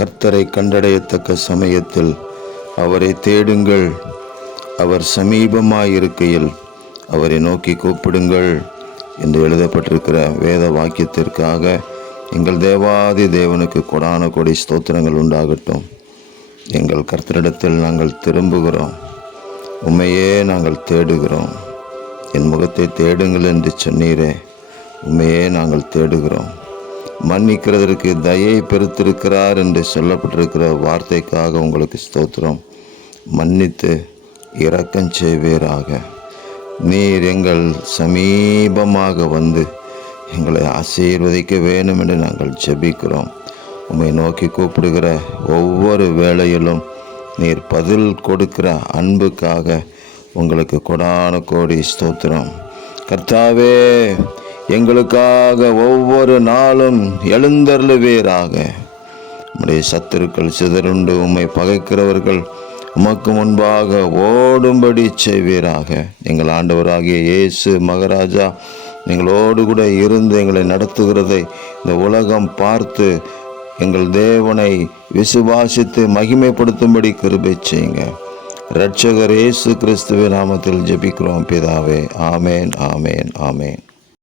கர்த்தரை கண்டடையத்தக்க சமயத்தில் அவரை தேடுங்கள். அவர் சமீபமாயிருக்கையில் அவரை நோக்கி கூப்பிடுங்கள் என்று எழுதப்பட்டிருக்கிற வேத வாக்கியத்திற்காக எங்கள் தேவாதி தேவனுக்கு கொடான கொடி ஸ்தோத்திரங்கள் உண்டாகட்டும். எங்கள் கர்த்தரிடத்தில் நாங்கள் திரும்புகிறோம். உம்மையே நாங்கள் தேடுகிறோம். என் முகத்தை தேடுங்கள் என்று சொன்னீரே, உம்மையே நாங்கள் தேடுகிறோம். மன்னிக்கிறதற்கு தயை பெருத்திருக்கிறார் என்று சொல்லப்பட்டிருக்கிற வார்த்தைக்காக உங்களுக்கு ஸ்தோத்திரம். மன்னித்து இரக்கம் செய்வீராக. நீர் எங்கள் சமீபமாக வந்து எங்களை ஆசீர்வதிக்க வேணும் என்று நாங்கள் ஜெபிக்கிறோம். உம்மை நோக்கி கூப்பிடுகிற ஒவ்வொரு வேளையிலும் நீர் பதில் கொடுக்கிற அன்புக்காக உங்களுக்கு கொடான கோடி ஸ்தோத்திரம். கர்த்தாவே, எங்களுக்காக ஒவ்வொரு நாளும் எழுந்தருளுவீராக. உம்முடைய சத்துருக்கள் சிதறுண்டு உம்மை பகைக்கிறவர்கள் உமக்கு முன்பாக ஓடும்படி செய்வீராக. எங்கள் ஆண்டவராகிய இயேசு மகாராஜா எங்களோடு கூட இருந்து எங்களை நடத்துகிறதை இந்த உலகம் பார்த்து எங்கள் தேவனை விசுவாசித்து மகிமைப்படுத்தும்படி கிருபை செய்யுங்க. இரட்சகர் இயேசு கிறிஸ்துவின் நாமத்தில் ஜெபிக்கிறோம் பிதாவே. ஆமேன், ஆமேன், ஆமேன்.